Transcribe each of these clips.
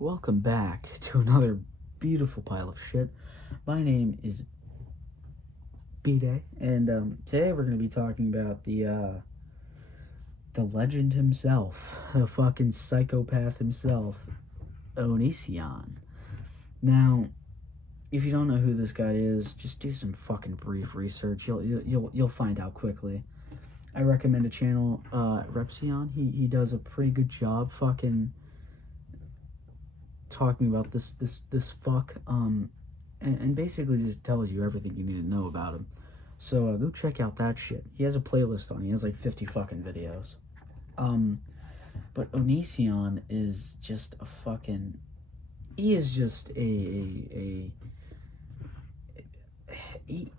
welcome back to another beautiful pile of shit. My name is B-Day, and today we're going to be talking about the legend himself, the fucking psychopath himself, Onision. Now, if you don't know who this guy is, just do some fucking brief research. You'll find out quickly. I recommend a channel, Repsion. He does a pretty good job fucking talking about this fuck, and basically just tells you everything you need to know about him. So go check out that shit. He has a playlist on. He has like 50 fucking videos. But Onision is just a fucking. He is just he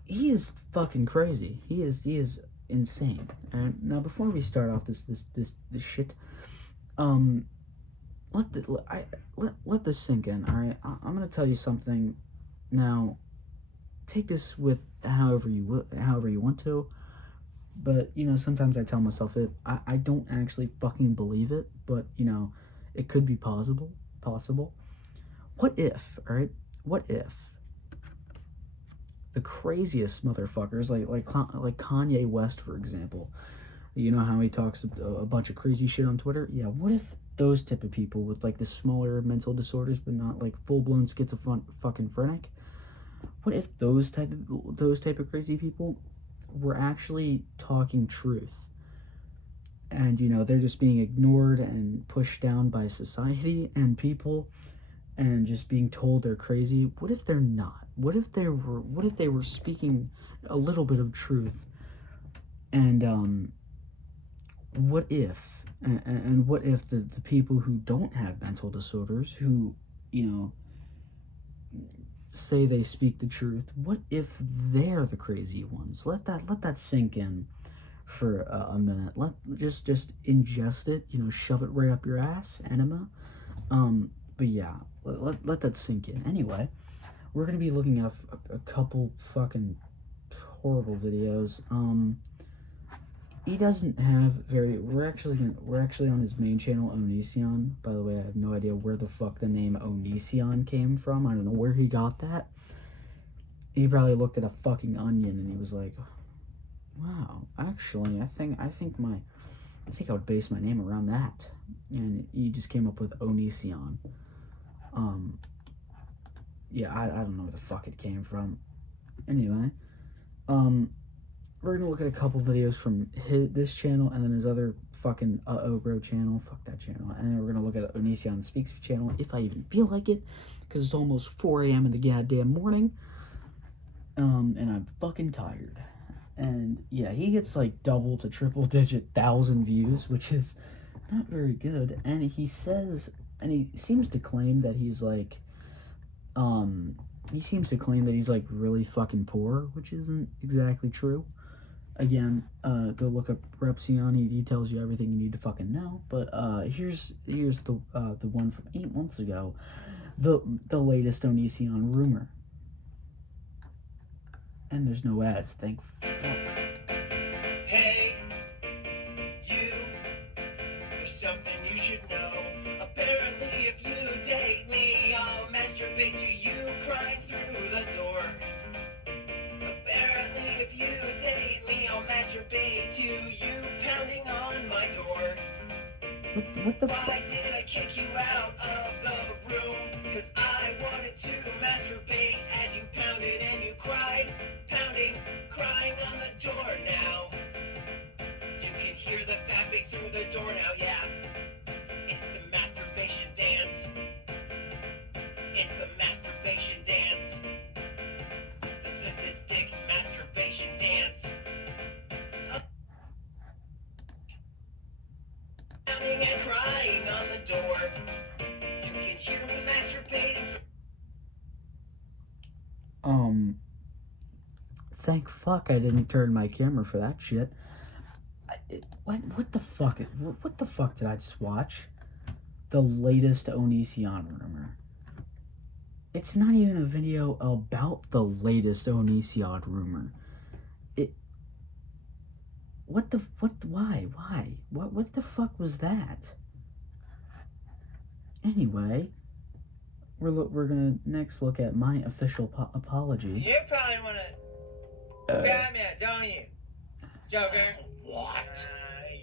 is fucking crazy. He is insane. And now before we start off this shit, let this sink in. All right, I'm gonna tell you something. Now, take this with however you want to. But sometimes I tell myself it. I don't actually fucking believe it. But it could be possible. What if? All right. What if the craziest motherfuckers like Kanye West, for example? You know how he talks a bunch of crazy shit on Twitter? Yeah, what if those type of people with like the smaller mental disorders but not like full-blown schizophrenic, what if those type of crazy people were actually talking truth, and they're just being ignored and pushed down by society and people and just being told they're crazy? What if they're not? What if they were speaking a little bit of truth? And what if the people who don't have mental disorders, who say they speak the truth, what if they're the crazy ones? Let that sink in for a minute. Just ingest it, shove it right up your ass, enema. But yeah, let that sink in. Anyway, we're gonna be looking at a couple fucking horrible videos. He doesn't have very. We're actually on his main channel, Onision. By the way, I have no idea where the fuck the name Onision came from. I don't know where he got that. He probably looked at a fucking onion and he was like, "Wow, actually, I think I would base my name around that." And he just came up with Onision. Yeah, I don't know where the fuck it came from. Anyway, we're gonna look at a couple videos from this channel and then his other fucking Ogro channel. Fuck that channel. And then we're gonna look at Onision Speaks channel if I even feel like it, because it's almost 4 a.m. in the goddamn morning. And I'm fucking tired. And yeah, he gets like double to triple digit 1,000 views, which is not very good. And he seems to claim that he's like, really fucking poor, which isn't exactly true. Again, go look up Repsion. He tells you everything you need to fucking know. But here's the one from 8 months ago, the latest Onision rumor. And there's no ads, thank fuck. Hey, there's something you should know. Apparently, if you date me, I'll masturbate to you crying through the door. Apparently, if you date me, I'll masturbate to you pounding on my door. What the fuck? Why did I kick you out of the room? Cause I wanted to masturbate as you pounded and you cried. Pounding, crying on the door now. You can hear the fapping through the door now, yeah. It's the masturbation dance. It's the masturbation dance. The sadistic masturbation dance. Pounding and crying on the door. You can hear me masturbating. Thank fuck I didn't turn my camera for that shit. What the fuck? What the fuck did I just watch? The latest Onision rumor. It's not even a video about the latest Onision rumor. Why? What the fuck was that? Anyway, we're gonna next look at my official apology. You probably want to Batman, don't you, Joker? What?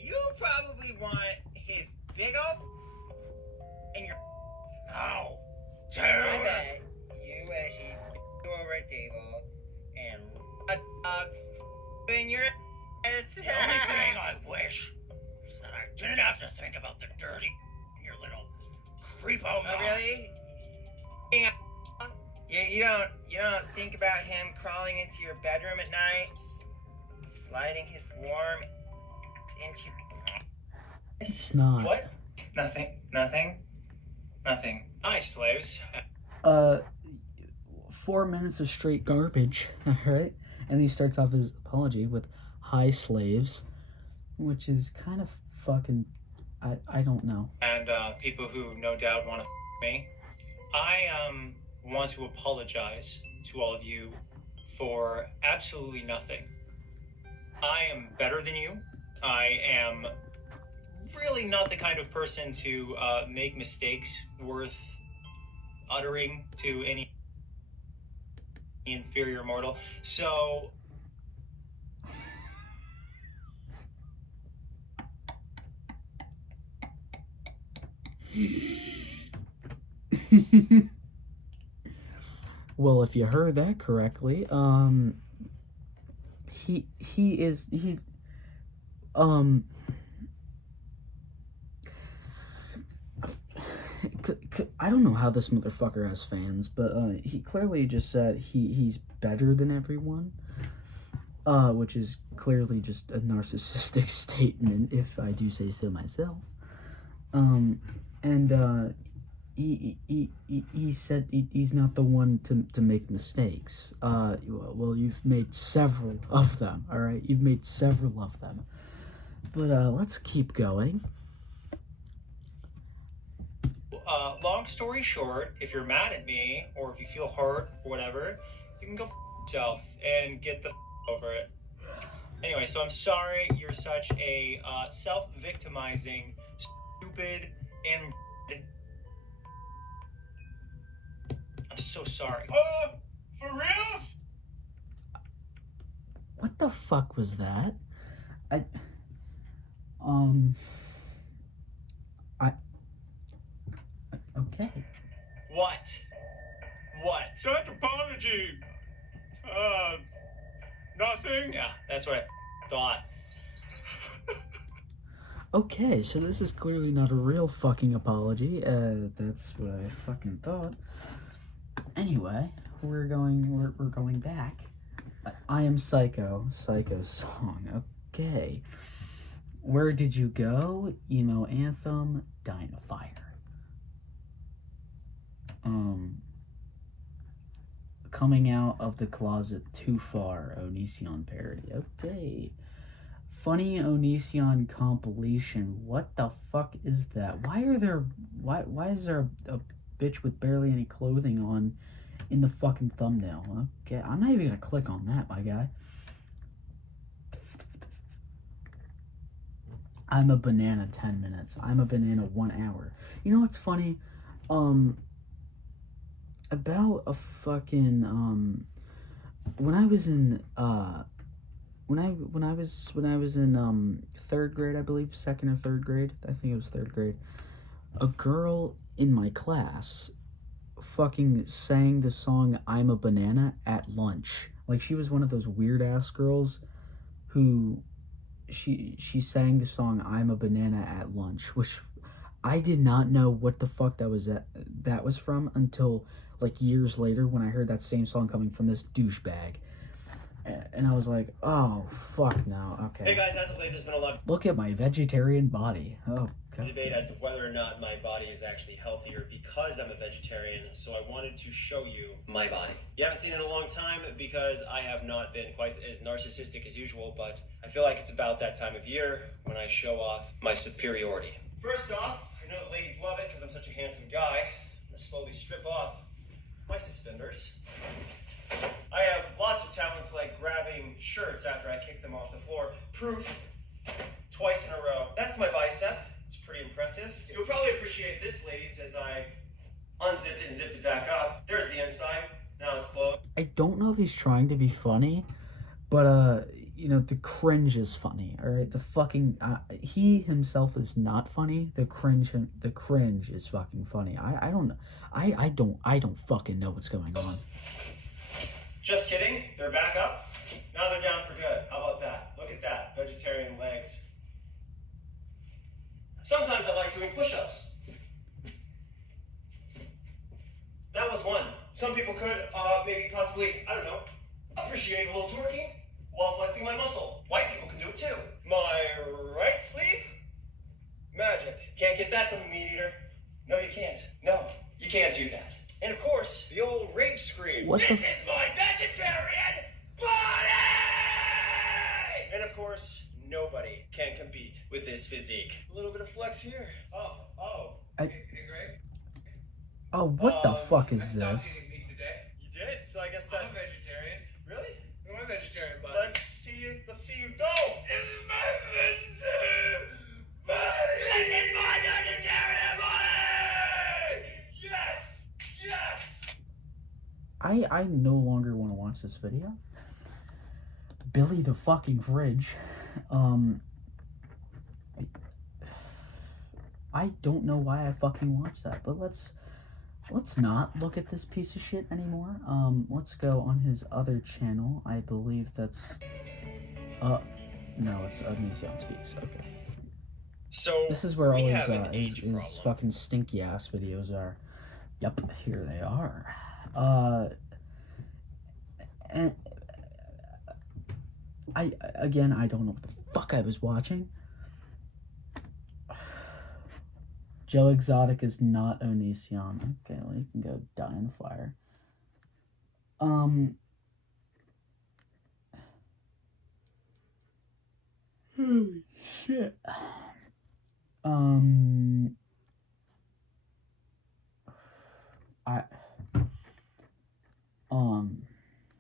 You probably want his big old and your. No. I Dude. bet you wish he'd go over a table and a dog in your ass. The only thing I wish is that I didn't have to think about the dirty in your little creepo Oh, mouth. really? You don't think about him crawling into your bedroom at night, sliding his warm into your. It's not. What? Nothing. Hi, slaves. 4 minutes of straight garbage, alright? And he starts off his apology with "Hi, slaves," which is kind of fucking. I don't know. And people who no doubt want to me. I want to apologize to all of you for absolutely nothing. I am better than you. I am really not the kind of person to make mistakes worth uttering to any inferior mortal. So Well, if you heard that correctly, he I don't know how this motherfucker has fans, but he clearly just said he's better than everyone, which is clearly just a narcissistic statement, if I do say so myself. He said he's not the one to make mistakes. Well, you've made several of them, all right? You've made several of them. But let's keep going. long story short, if you're mad at me or if you feel hurt or whatever, you can go yourself and get the over it. Anyway, so I'm sorry you're such a self-victimizing, stupid, and I'm so sorry. For reals? What the fuck was that? Okay. What? That apology. Nothing. Yeah, that's what I thought. Okay, so this is clearly not a real fucking apology. That's what I fucking thought. Anyway, we're going back. I Am Psycho's song. Okay. Where Did You Go? Emo Anthem, Dying of Fire. Coming Out of the Closet Too Far, Onision parody. Okay. Funny Onision compilation. What the fuck is that? Why is there a bitch with barely any clothing on in the fucking thumbnail? Okay, I'm not even gonna click on that, my guy. I'm a banana 10 minutes. I'm a banana 1 hour. You know what's funny? About a fucking when I was in third grade, I believe, second or third grade, I think it was third grade, a girl in my class fucking sang the song I'm a Banana at lunch. Like, she was one of those weird ass girls who she sang the song I'm a Banana at lunch, which I did not know what the fuck that was from until like years later when I heard that same song coming from this douchebag. And I was like, oh, fuck no, okay. Hey guys, as of late, there's been a lot Look at my vegetarian body. Oh, of God. debate as to whether or not my body is actually healthier because I'm a vegetarian, so I wanted to show you my body. You haven't seen it in a long time because I have not been quite as narcissistic as usual, but I feel like it's about that time of year when I show off my superiority. First off, I know that ladies love it because I'm such a handsome guy. I'm gonna slowly strip off my suspenders. I have lots of talents like grabbing shirts after I kick them off the floor. Proof, twice in a row. That's my bicep. It's pretty impressive. You'll probably appreciate this, ladies, as I unzipped it and zipped it back up. There's the inside. Now it's closed. I don't know if he's trying to be funny, but you know, the cringe is funny. All right, the fucking he himself is not funny. The cringe is fucking funny. I don't know. I don't fucking know what's going on. Just kidding. They're back up. Now they're down for good. How about that? Look at that. Vegetarian legs. Sometimes I like doing push-ups. That was one. Some people could, maybe possibly, I don't know, appreciate a little twerking while flexing my muscle. White people can do it too. My right sleeve? Magic. Can't get that from a meat eater. No, you can't. No, you can't do that. And of course, the old rage scream. What the? This is my vegetarian body! And of course, nobody can compete with this physique. A little bit of flex here. Hey, Greg. Oh, what the fuck I is stopped this? eating meat today. You did, so I guess that. I'm a vegetarian. Really? Look at my vegetarian body. Let's see you go. This is my vegetarian body. This is my vegetarian body! Yes! I no longer want to watch this video. Billy the fucking fridge. I don't know why I fucking watched that, but let's not look at this piece of shit anymore. Let's go on his other channel. I believe that's no, it's Onision Speaks. Okay. So This is where all we his have an age his problem. fucking stinky ass videos are. Yep, here they are. And I don't know what the fuck I was watching. Joe Exotic is not Onision. Okay, well, you can go die in the fire. Holy shit.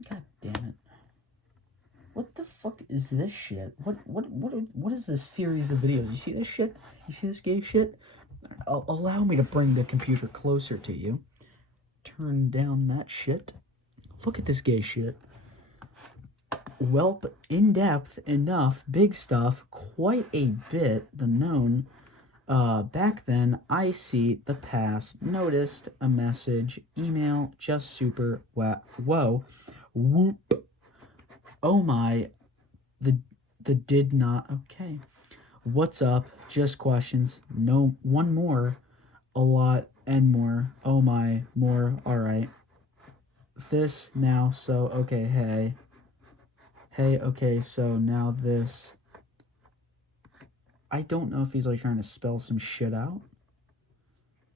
God damn it. What the fuck is this shit? What is this series of videos? You see this shit? You see this gay shit? Allow me to bring the computer closer to you. Turn down that shit. Look at this gay shit. Welp, in-depth enough, big stuff, quite a bit, the known. Back then, I see the past, noticed a message, email, just super, whoa, whoop, oh my, the did not, okay. What's up, just questions, no, one more, a lot, and more, oh my, more, alright. This, now, so, okay, hey, okay, so now this. I don't know if he's like trying to spell some shit out.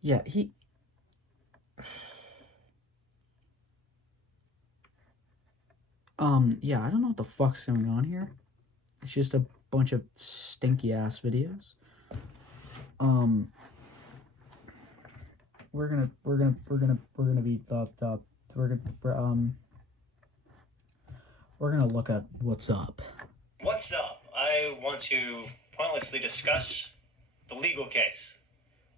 Yeah, yeah, I don't know what the fuck's going on here. It's just a bunch of stinky ass videos. We're gonna be we're gonna look at what's up. What's up? I want to pointlessly discuss the legal case.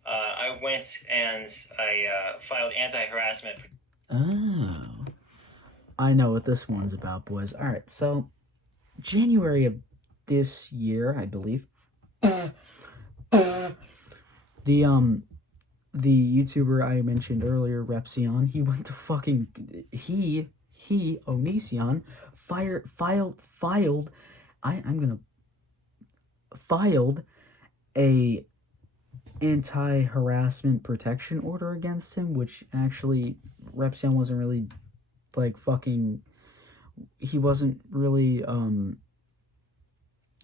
I went and I filed anti-harassment. Oh, I know what this one's about, boys. All right, so January of this year, I believe, the YouTuber I mentioned earlier, Repsion, he went to fucking Onision filed a anti-harassment protection order against him, which actually Repsion wasn't really like fucking, he wasn't really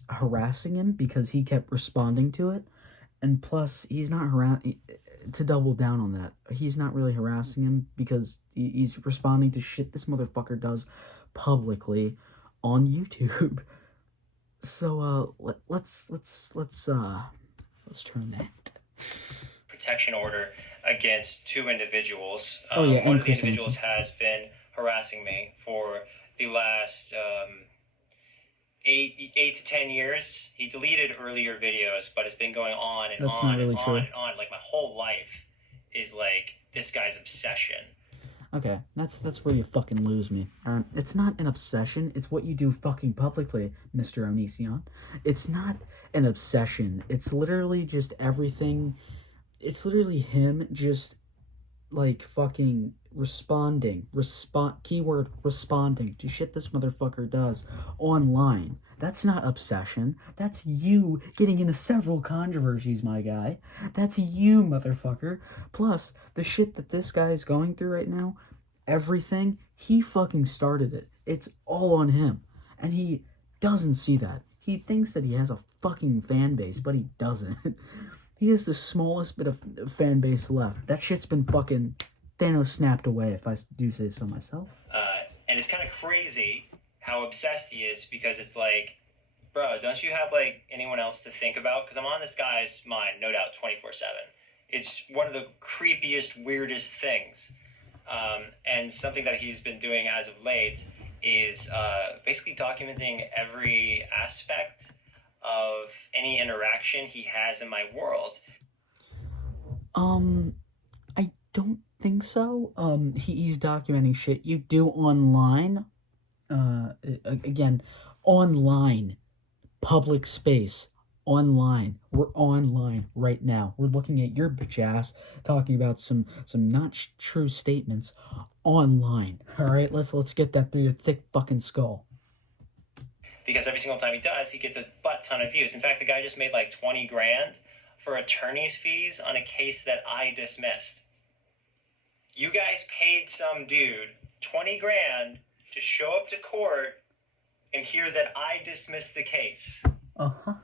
harassing him because he kept responding to it. And plus, he's not to double down on that, he's not really harassing him because he's responding to shit this motherfucker does publicly on YouTube. So let's turn that. Protection order against two individuals. Oh yeah, one and of the Chris individuals Hansen. has been harassing me for the last 8 to 10 years. He deleted earlier videos, but it's been going on and That's on not really and true. on and on. Like my whole life is like this guy's obsession. Okay, that's where you fucking lose me. It's not an obsession. It's what you do fucking publicly, Mr. Onision. It's not an obsession. It's literally just everything. It's literally him just like fucking keyword responding to shit this motherfucker does online. That's not obsession. That's you getting into several controversies, my guy. That's you, motherfucker. Plus, the shit that this guy is going through right now, everything, he fucking started it. It's all on him. And he doesn't see that. He thinks that he has a fucking fan base, but he doesn't. He has the smallest bit of fan base left. That shit's been fucking Thanos snapped away, if I do say so myself. And it's kind of crazy how obsessed he is, because it's like, bro, don't you have like anyone else to think about? Because I'm on this guy's mind, no doubt, 24/7. It's one of the creepiest, weirdest things. And something that he's been doing as of late is basically documenting every aspect of any interaction he has in my world. I don't think so. He's documenting shit you do online. Again, online, public space, online. We're online right now. We're looking at your bitch ass talking about some not true statements online. All right, let's get that through your thick fucking skull. Because every single time he does, he gets a butt ton of views. In fact, the guy just made like 20 grand for attorney's fees on a case that I dismissed. You guys paid some dude 20 grand to show up to court and hear that I dismissed the case. Uh-huh.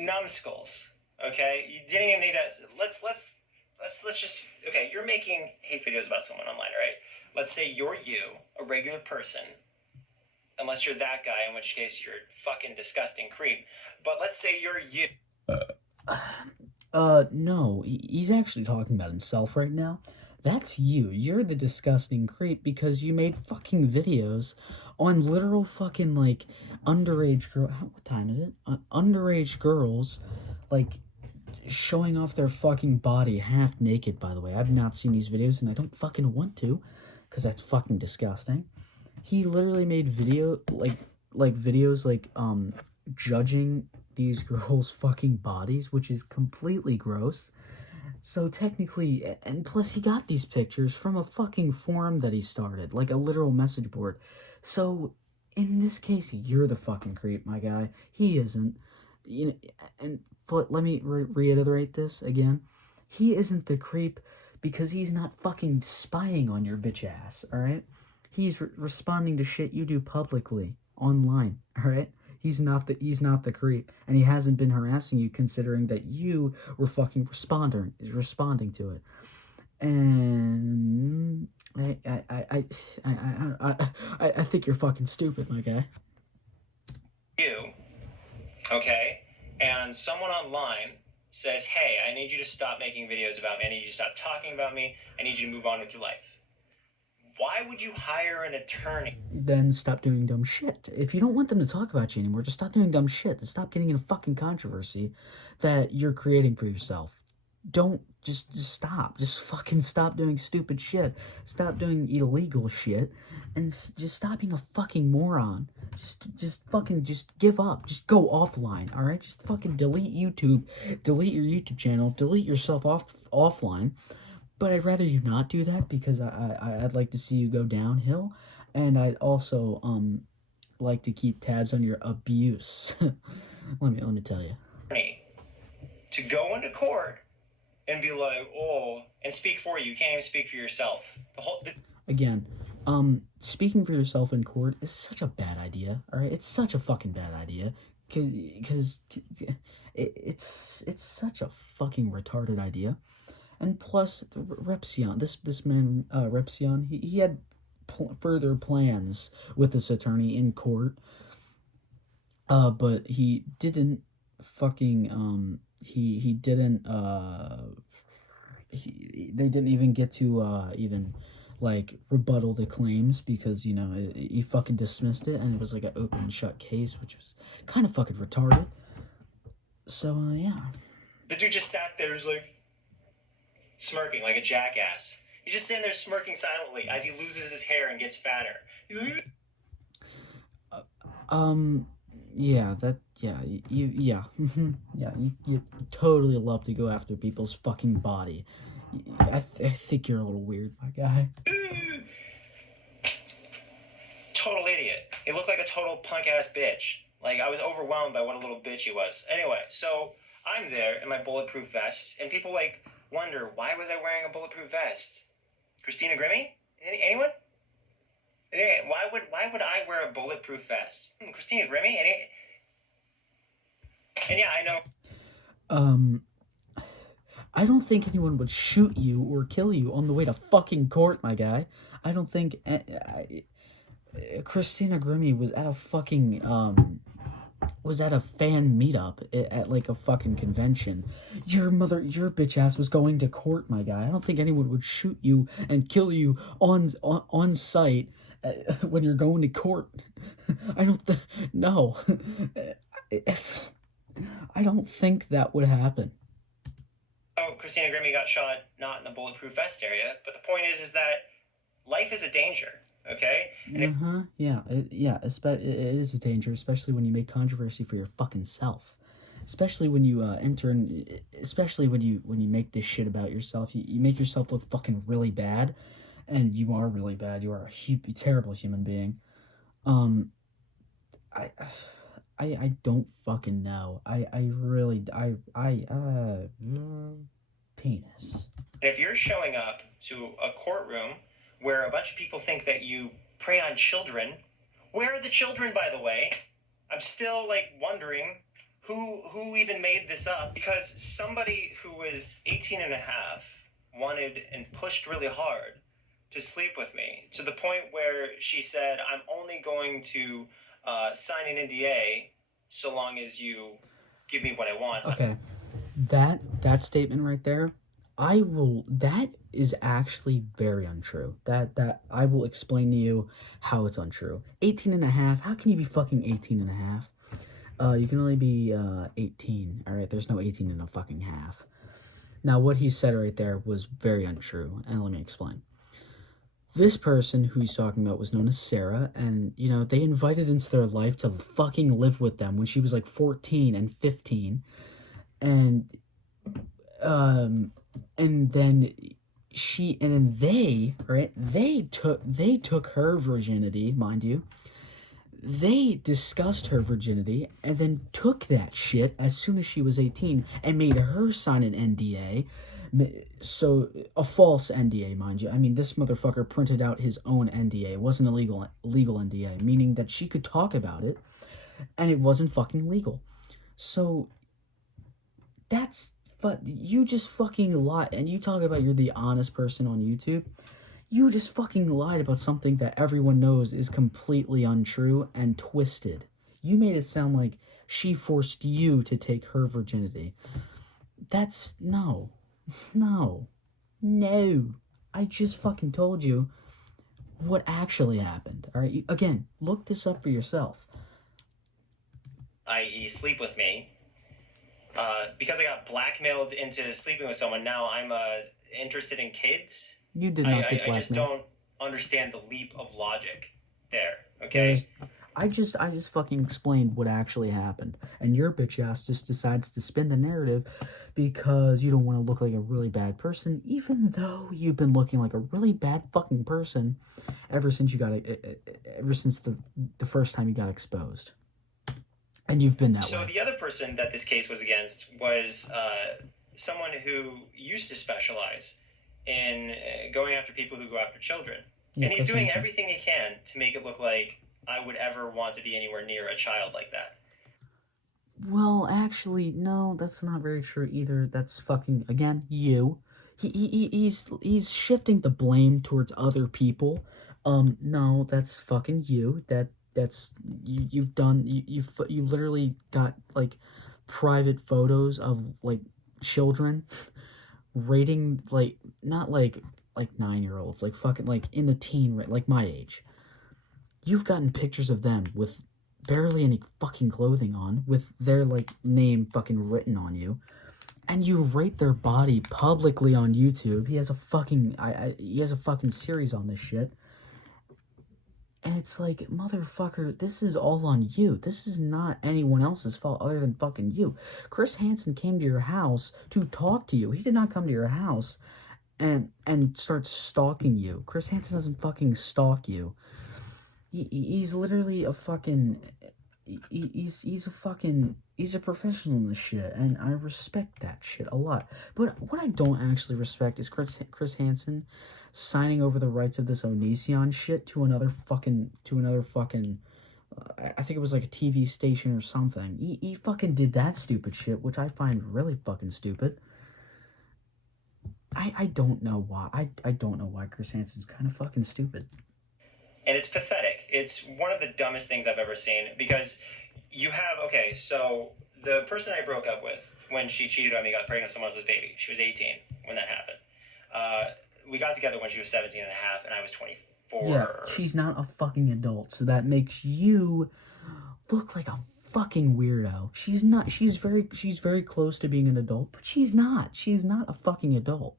Numbskulls. Okay? You didn't even need that. Let's just, okay, you're making hate videos about someone online, right? Let's say you're you, a regular person. Unless you're that guy, in which case you're a fucking disgusting creep. But let's say you're you. No, he's actually talking about himself right now. That's you. You're the disgusting creep because you made fucking videos on literal fucking, like, underage girl. What time is it? Underage girls, like, showing off their fucking body half naked, by the way. I've not seen these videos and I don't fucking want to because that's fucking disgusting. He literally made videos judging these girls' fucking bodies, which is completely gross. So technically, and plus he got these pictures from a fucking forum that he started, like a literal message board. So in this case, you're the fucking creep, my guy. He isn't. But let me reiterate this again. He isn't the creep because he's not fucking spying on your bitch ass, all right? He's responding to shit you do publicly online, all right? He's not the creep, and he hasn't been harassing you, considering that you were fucking responding to it. And I think you're fucking stupid, my guy. You, okay? And someone online says, hey, I need you to stop making videos about me. I need you to stop talking about me. I need you to move on with your life. Why would you hire an attorney? Then stop doing dumb shit. If you don't want them to talk about you anymore, just stop doing dumb shit. And stop getting in a fucking controversy that you're creating for yourself. Don't just stop. Just fucking stop doing stupid shit. Stop doing illegal shit, and just stop being a fucking moron. Just give up. Just go offline. All right. Just fucking delete YouTube. Delete your YouTube channel. Delete yourself offline. But I'd rather you not do that because I'd like to see you go downhill, and I'd also like to keep tabs on your abuse. let me tell you. To go into court and be like, oh, and speak for you. You can't even speak for yourself. Again, speaking for yourself in court is such a bad idea. All right, it's such a fucking bad idea because it's such a fucking retarded idea. And plus, Repsion, this man, Repsion, he had further plans with this attorney in court, but he didn't fucking, they didn't even get to, even, like, rebuttal the claims because, you know, he fucking dismissed it, and it was, like, an open and shut case, which was kind of fucking retarded. So, yeah. The dude just sat there, was like, smirking like a jackass. He's just sitting there smirking silently as he loses his hair and gets fatter. Yeah, you totally love to go after people's fucking body. I think you're a little weird, my guy. Total idiot. He looked like a total punk ass bitch. Like, I was overwhelmed by what a little bitch he was. Anyway, so I'm there in my bulletproof vest, and people like wonder, why was I wearing a bulletproof vest? Christina Grimmie? Anyone? Why would I wear a bulletproof vest? Christina Grimmie? And yeah, I know. I don't think anyone would shoot you or kill you on the way to fucking court, my guy. I don't think Christina Grimmie was at a fucking was at a fan meetup at like a fucking convention. Your bitch ass was going to court, my guy. I don't think anyone would shoot you and kill you on site when you're going to court. I don't no. I don't think that would happen. Oh, Christina Grimmie got shot not in the bulletproof vest area, but the point is that life is a danger. Okay? It is a danger, especially when you make controversy for your fucking self. Especially when you especially when you make this shit about yourself. You make yourself look fucking really bad, and you are really bad. You are a terrible human being. I don't fucking know. Penis. If you're showing up to a courtroom where a bunch of people think that you prey on children, where are the children, by the way? I'm still, like, wondering who even made this up, because somebody who was 18 and a half wanted and pushed really hard to sleep with me, to the point where she said, I'm only going to sign an NDA so long as you give me what I want. Okay, that statement right there, that is actually very untrue. That I will explain to you how it's untrue. 18 and a half, how can you be fucking 18 and a half? You can only be 18, all right? There's no 18 and a fucking half. Now, what he said right there was very untrue, and let me explain. This person who he's talking about was known as Sarah, and, you know, they invited into their life to fucking live with them when she was, like, 14 and 15, and then they took her virginity, mind you. They discussed her virginity and then took that shit as soon as she was 18 and made her sign an NDA. So, a false NDA, mind you. I mean, this motherfucker printed out his own NDA. It wasn't a legal NDA, meaning that she could talk about it and it wasn't fucking legal. So, you just fucking lie, and you talk about you're the honest person on YouTube. You just fucking lied about something that everyone knows is completely untrue and twisted. You made it sound like she forced you to take her virginity. That's no. I just fucking told you what actually happened. All right, again, look this up for yourself. I.e., sleep with me. Because I got blackmailed into sleeping with someone, now I'm interested in kids. You did not get blackmailed. I just don't understand the leap of logic there, okay? I just fucking explained what actually happened. And your bitch ass just decides to spin the narrative because you don't want to look like a really bad person, even though you've been looking like a really bad fucking person ever since the first time you got exposed. And you've been that way. So the other person that this case was against was someone who used to specialize in going after people who go after children. Yeah, and he's doing everything he can to make it look like I would ever want to be anywhere near a child like that. Well, actually, no, that's not very true either. That's fucking, again, you. He's shifting the blame towards other people. No, that's fucking you. That's you literally got like private photos of like children rating like not like 9-year-olds, like fucking like in the teen, like my age. You've gotten pictures of them with barely any fucking clothing on, with their like name fucking written on you, and you rate their body publicly on YouTube. He has a fucking he has a fucking series on this shit. And it's like, motherfucker, this is all on you. This is not anyone else's fault other than fucking you. Chris Hansen came to your house to talk to you. He did not come to your house and start stalking you. Chris Hansen doesn't fucking stalk you. He's literally a fucking... He's a professional in this shit, and I respect that shit a lot. But what I don't actually respect is Chris Hansen signing over the rights of this Onision shit to another fucking I think it was like a TV station or something. He fucking did that stupid shit, which I find really fucking stupid. I don't know why. I don't know why Chris Hansen's kind of fucking stupid. And it's pathetic. It's one of the dumbest things I've ever seen, because you have, okay, so the person I broke up with when she cheated on me, got pregnant with someone else's baby. She was 18 when that happened. We got together when she was 17 and a half, and I was 24. Yeah, she's not a fucking adult, so that makes you look like a fucking weirdo. She's not. She's very close to being an adult, but she's not. She's not a fucking adult.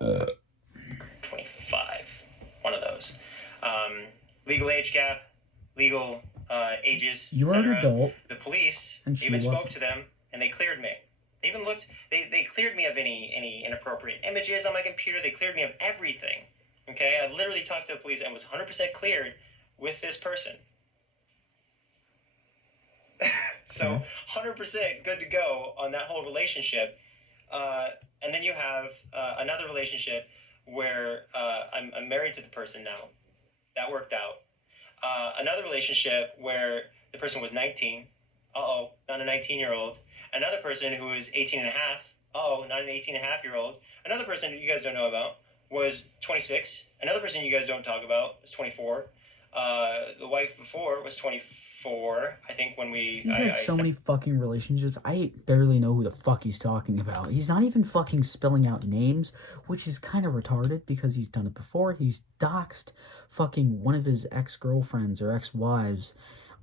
25. One of those. Legal age gap, legal ages, You're an adult. The police And she even spoke wasn't. to them, and they cleared me. They even looked. They cleared me of any inappropriate images on my computer. They cleared me of everything. Okay, I literally talked to the police and was 100% cleared with this person. So 100% good to go on that whole relationship. And then you have another relationship where I'm married to the person now. That worked out. Another relationship where the person was 19. Uh-oh, not a 19-year-old. Another person who was 18 and a half. Uh-oh, not an 18 and a half-year-old. Another person you guys don't know about was 26. Another person you guys don't talk about was 24. The wife before was 24, I think, when we... He's had so many fucking relationships. I barely know who the fuck he's talking about. He's not even fucking spelling out names, which is kind of retarded because he's done it before. He's doxed fucking one of his ex-girlfriends or ex-wives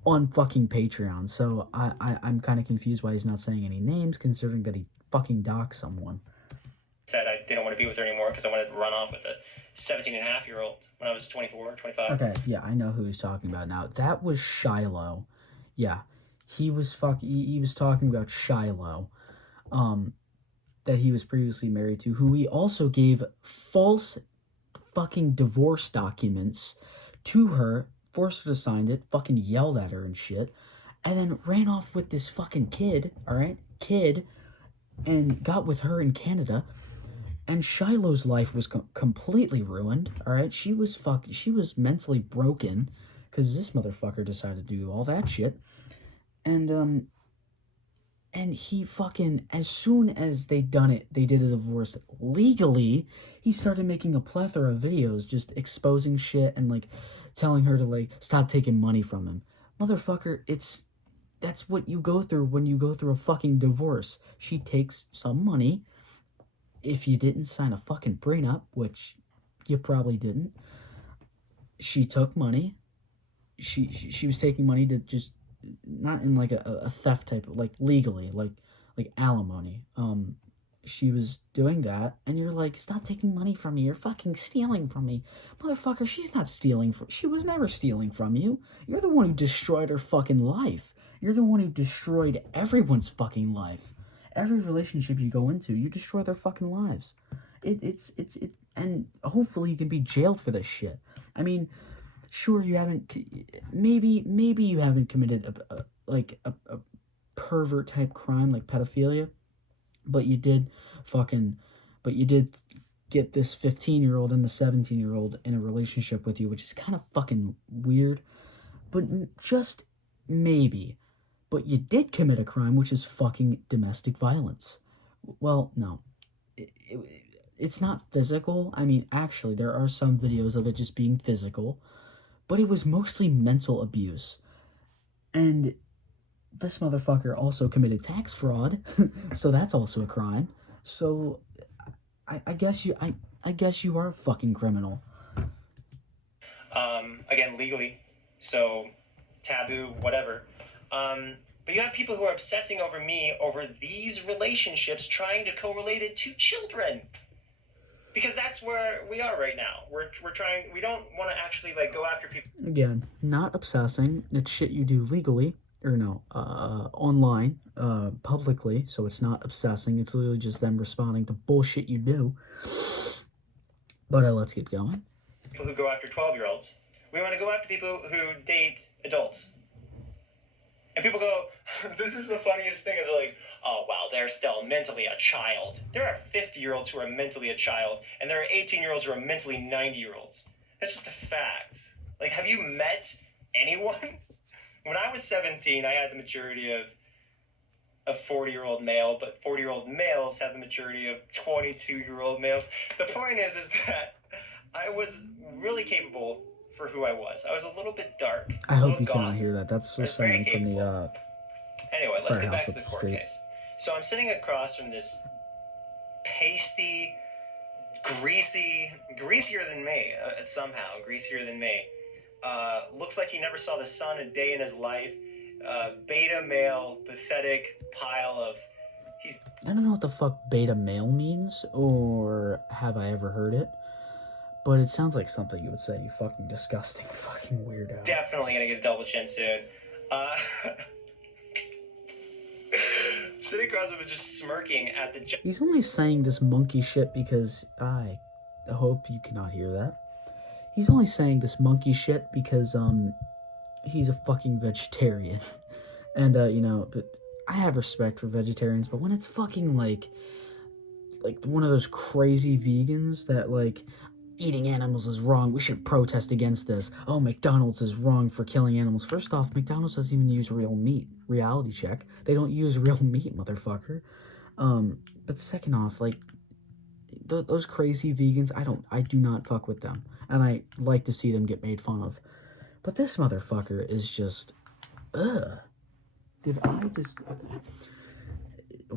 on fucking Patreon. So I'm kind of confused why he's not saying any names, considering that he fucking doxed someone. Said I didn't want to be with her anymore because I wanted to run off with a 17 and a half year old when I was 24, 25. Okay, yeah, I know who he's talking about now. That was Shiloh. Yeah, he was talking about Shiloh, that he was previously married to, who he also gave false fucking divorce documents to her, forced her to sign it, fucking yelled at her and shit, and then ran off with this fucking kid, alright? And got with her in Canada. And Shiloh's life was completely ruined, alright? She was mentally broken, because this motherfucker decided to do all that shit. And he fucking, as soon as they did a divorce legally, he started making a plethora of videos just exposing shit and, like, telling her to, like, stop taking money from him. Motherfucker, that's what you go through when you go through a fucking divorce. She takes some money. If you didn't sign a fucking prenup, which you probably didn't, she took money. She was taking money to just, not in like a theft type of, like legally, like alimony. She was doing that, and you're like, stop taking money from me. You're fucking stealing from me. Motherfucker, she's not stealing she was never stealing from you. You're the one who destroyed her fucking life. You're the one who destroyed everyone's fucking life. Every relationship you go into, you destroy their fucking lives. And hopefully you can be jailed for this shit. I mean, sure, you haven't, maybe you haven't committed a pervert type crime like pedophilia, but you did get this 15-year-old and the 17-year-old in a relationship with you, which is kind of fucking weird, but just maybe. But you did commit a crime, which is fucking domestic violence. Well, no. It's not physical. I mean, actually, there are some videos of it just being physical. But it was mostly mental abuse. And this motherfucker also committed tax fraud. So that's also a crime. So I guess you are a fucking criminal. Again, legally. So, taboo, whatever. But you have people who are obsessing over me over these relationships, trying to correlate it to children. Because that's where we are right now. We're trying. We don't want to actually like go after people. Again, not obsessing. It's shit you do legally, or no, online, publicly. So it's not obsessing. It's literally just them responding to bullshit you do. But let's keep going. People who go after 12-year-olds. We want to go after people who date adults. And people go, this is the funniest thing. And they're like, oh, wow, they're still mentally a child. There are 50-year-olds who are mentally a child, and there are 18-year-olds who are mentally 90-year-olds. That's just a fact. Like, have you met anyone? When I was 17, I had the maturity of a 40-year-old male, but 40-year-old males have the maturity of 22-year-old males. The point is that I was really capable for who I was. I was a little bit dark. I hope you cannot hear that. That's the It's very sound from the Anyway, let's get back firehouse to up the the court street. case. So I'm sitting across from this pasty, greasier than me, somehow, greasier than me. Looks like he never saw the sun a day in his life. Beta male, pathetic pile of... I don't know what the fuck beta male means, or have I ever heard it, but it sounds like something you would say, you fucking disgusting fucking weirdo. Definitely gonna get a double chin soon. Sitting across from him just smirking at the judge. He's only saying this monkey shit because I hope you cannot hear that. He's only saying this monkey shit because he's a fucking vegetarian. And you know, but I have respect for vegetarians, but when it's fucking like one of those crazy vegans that like eating animals is wrong, we should protest against this. Oh, McDonald's is wrong for killing animals. First off, McDonald's doesn't even use real meat. Reality check. They don't use real meat, motherfucker. But second off, like those crazy vegans, I do not fuck with them, and I like to see them get made fun of. But this motherfucker is just, ugh. Did I just, okay.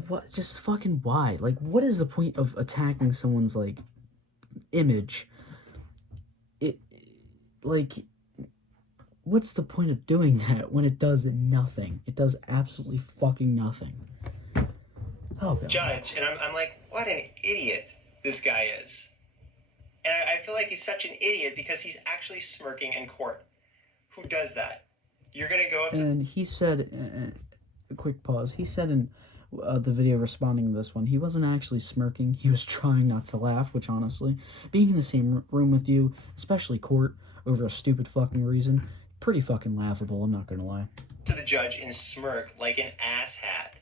What, just fucking why? Like, what is the point of attacking someone's, like, image? Like, what's the point of doing that when it does nothing? It does absolutely fucking nothing. Oh, God. Judge, and I'm like, what an idiot this guy is. And I feel like he's such an idiot because he's actually smirking in court. Who does that? You're gonna go up to... And he said, a quick pause, he said in the video responding to this one, he wasn't actually smirking, he was trying not to laugh, which honestly, being in the same room with you, especially court, over a stupid fucking reason, pretty fucking laughable, I'm not gonna lie. To the judge and smirk like an asshat.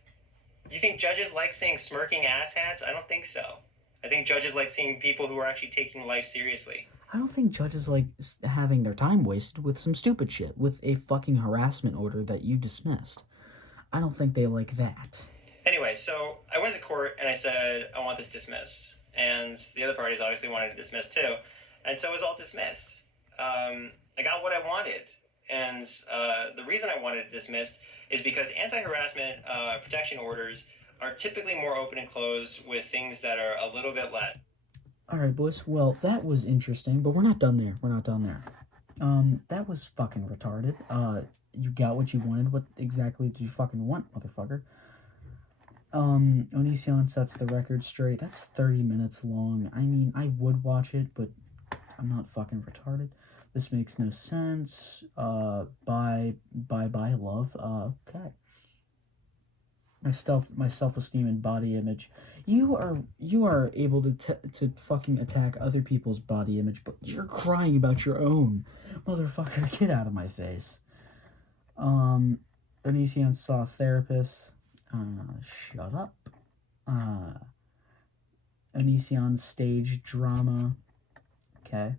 You think judges like saying smirking asshats? I don't think so. I think judges like seeing people who are actually taking life seriously. I don't think judges like having their time wasted with some stupid shit, with a fucking harassment order that you dismissed. I don't think they like that. Anyway, so I went to court and I said, I want this dismissed. And the other parties obviously wanted it dismissed too. And so it was all dismissed. I got what I wanted. And the reason I wanted it dismissed is because anti-harassment protection orders are typically more open and closed with things that are a little bit less. Alright, boys. Well, that was interesting, but we're not done there. We're not done there. That was fucking retarded. You got what you wanted. What exactly did you fucking want, motherfucker? Onision sets the record straight. That's 30 minutes long. I mean, I would watch it, but I'm not fucking retarded. This makes no sense. Bye, love. Okay. My self-esteem and body image. You are able to fucking attack other people's body image, but you're crying about your own. Motherfucker, get out of my face. Onision saw a therapist. Shut up. Onision stage drama. Okay.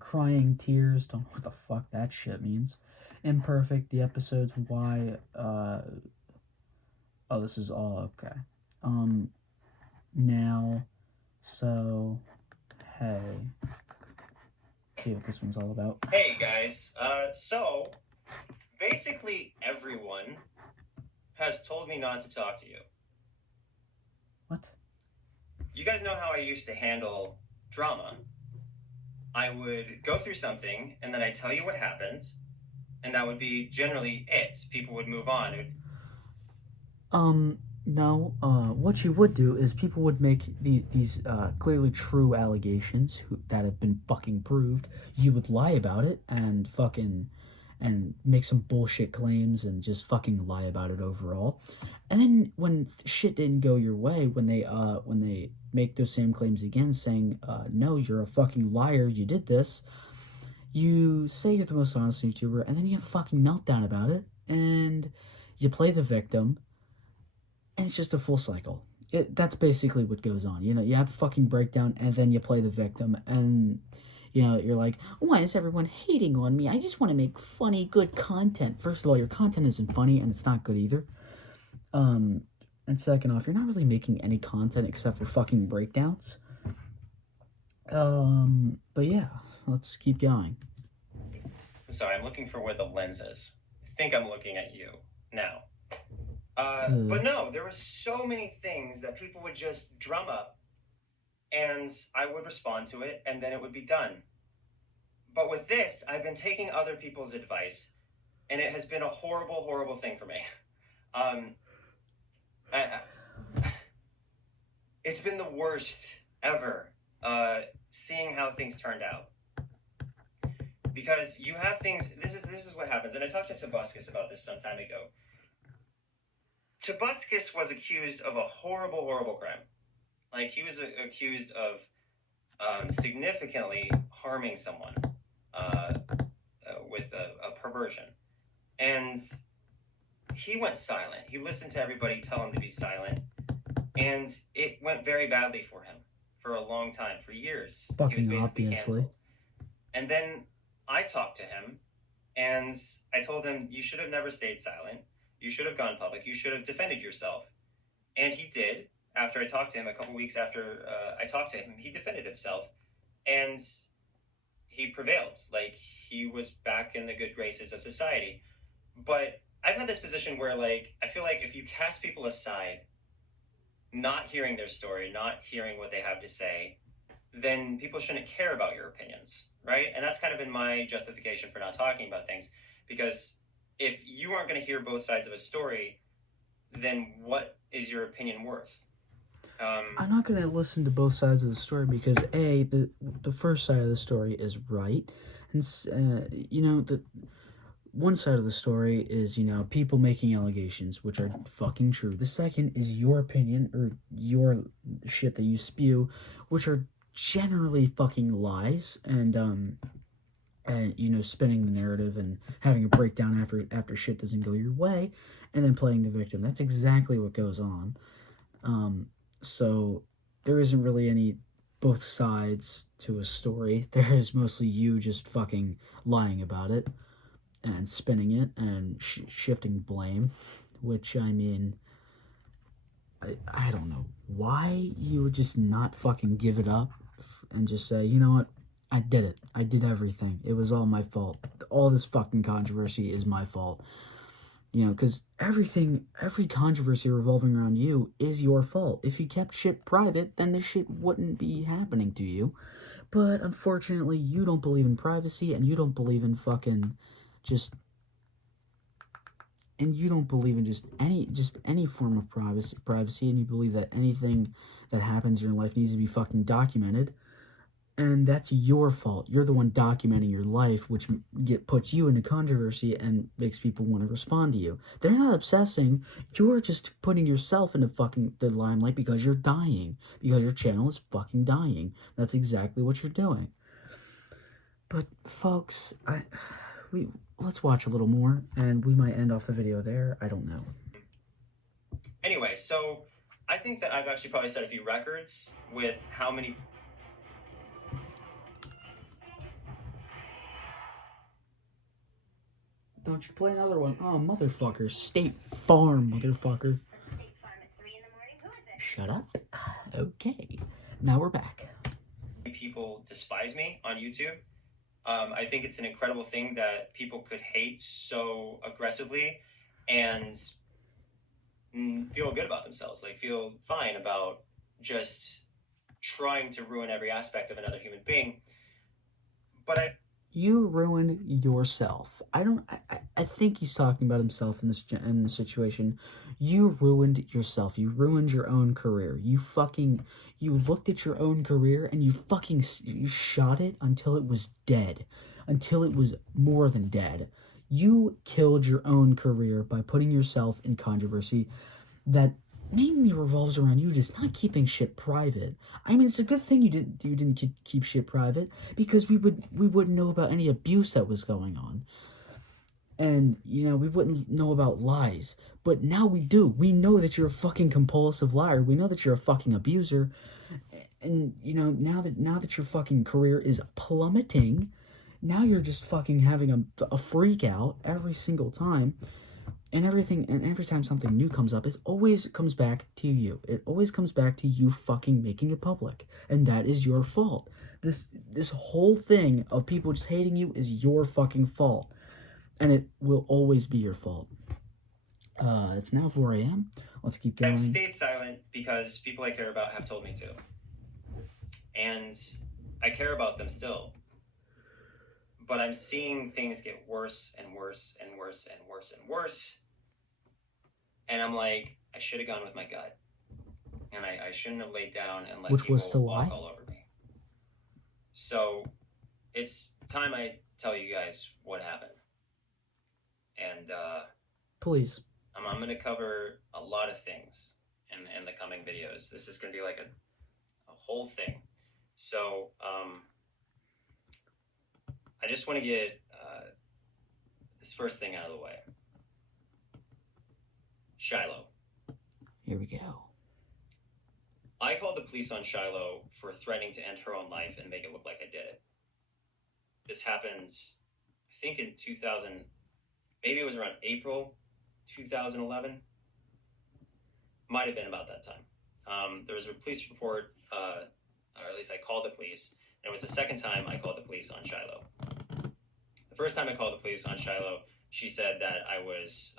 Crying tears. Don't know what the fuck that shit means. Imperfect. The episodes why. Oh, this is all okay. Now, so, hey. See what this one's all about. Hey guys, so basically everyone has told me not to talk to you. What? You guys know how I used to handle drama. I would go through something and then I'd tell you what happened And that would be generally it. People would move on. No. What you would do is people would make these clearly true allegations that have been fucking proved. You would lie about it and fucking and make some bullshit claims and just fucking lie about it overall. And then when shit didn't go your way, when they make those same claims again, saying, "No, you're a fucking liar. You did this." You say you're the most honest YouTuber, and then you have a fucking meltdown about it, and you play the victim, and it's just a full cycle. That's basically what goes on. You know, you have a fucking breakdown, and then you play the victim, and you know, you're like, why is everyone hating on me? I just want to make funny, good content. First of all, your content isn't funny, and it's not good either. And second off, you're not really making any content except for fucking breakdowns. But yeah, let's keep going. I'm sorry, I'm looking for where the lens is. I think I'm looking at you now. But no, there were so many things that people would just drum up, and I would respond to it, and then it would be done. But with this, I've been taking other people's advice, and it has been a horrible, horrible thing for me. It's been the worst ever, seeing how things turned out. Because you have things, this is what happens, and I talked to Tobuscus about this some time ago. Tobuscus was accused of a horrible, horrible crime. Like, he was accused of significantly harming someone with a perversion. And he went silent. He listened to everybody tell him to be silent. And it went very badly for him for a long time, for years. Fucking he was basically obviously. canceled. And then I talked to him, and I told him, you should have never stayed silent. You should have gone public. You should have defended yourself. And he did. After I talked to him, a couple weeks after I talked to him, he defended himself. And he prevailed. Like, he was back in the good graces of society. But I've had this position where, like, I feel like if you cast people aside, not hearing their story, not hearing what they have to say, then people shouldn't care about your opinions, right? And that's kind of been my justification for not talking about things. Because if you aren't going to hear both sides of a story, then what is your opinion worth? I'm not going to listen to both sides of the story because the first side of the story is right, and you know, the one side of the story is, you know, people making allegations which are fucking true. The second is your opinion or your shit that you spew, which are generally fucking lies, and you know, spinning the narrative and having a breakdown after shit doesn't go your way, and then playing the victim. That's exactly what goes on. So there isn't really any both sides to a story. There is mostly you just fucking lying about it and spinning it and shifting blame, which, I mean, I don't know why you would just not fucking give it up and just say, you know what, I did it. I did everything. It was all my fault. All this fucking controversy is my fault. You know, because every controversy revolving around you is your fault. If you kept shit private, then this shit wouldn't be happening to you. But unfortunately, you don't believe in privacy, and you don't believe in fucking just... And you don't believe in just any form of privacy, and you believe that anything that happens in your life needs to be fucking documented. And that's your fault. You're the one documenting your life, which puts you into controversy and makes people want to respond to you. They're not obsessing. You're just putting yourself into fucking the limelight because you're dying. Because your channel is fucking dying. That's exactly what you're doing. But folks, let's watch a little more, and we might end off the video there. I don't know. Anyway, so I think that I've actually probably set a few records with how many... Don't you play another one? Oh, motherfucker. State Farm, motherfucker. Shut up. Okay. Now we're back. People despise me on YouTube. I think it's an incredible thing that people could hate so aggressively and feel good about themselves. Like, feel fine about just trying to ruin every aspect of another human being. But You ruined yourself. I think he's talking about himself in this situation. You ruined yourself. You ruined your own career. You looked at your own career and you shot it until it was dead, until it was more than dead. You killed your own career by putting yourself in controversy that mainly revolves around you just not keeping shit private. I mean, it's a good thing you didn't keep shit private, because we wouldn't know about any abuse that was going on, and we wouldn't know about lies. But now we do. We know that you're a fucking compulsive liar. We know that you're a fucking abuser, and now that your fucking career is plummeting, now you're just fucking having a freak out every single time. And every time something new comes up, it always comes back to you. It always comes back to you fucking making it public, and that is your fault. This whole thing of people just hating you is your fucking fault, and it will always be your fault. It's now 4 a.m. Let's keep going. I've stayed silent because people I care about have told me to, and I care about them still. But I'm seeing things get worse and worse and worse and worse and worse. And I'm like, I should have gone with my gut. And I shouldn't have laid down and let people walk all over me. So it's time I tell you guys what happened. And please. I'm going to cover a lot of things in the coming videos. This is going to be like a whole thing. So I just want to get this first thing out of the way. Shiloh. Here we go. I called the police on Shiloh for threatening to end her own life and make it look like I did it. This happened, I think, in 2000, maybe it was around April 2011. Might have been about that time. There was a police report, or at least I called the police. And it was the second time I called the police on Shiloh. The first time I called the police on Shiloh, she said that I was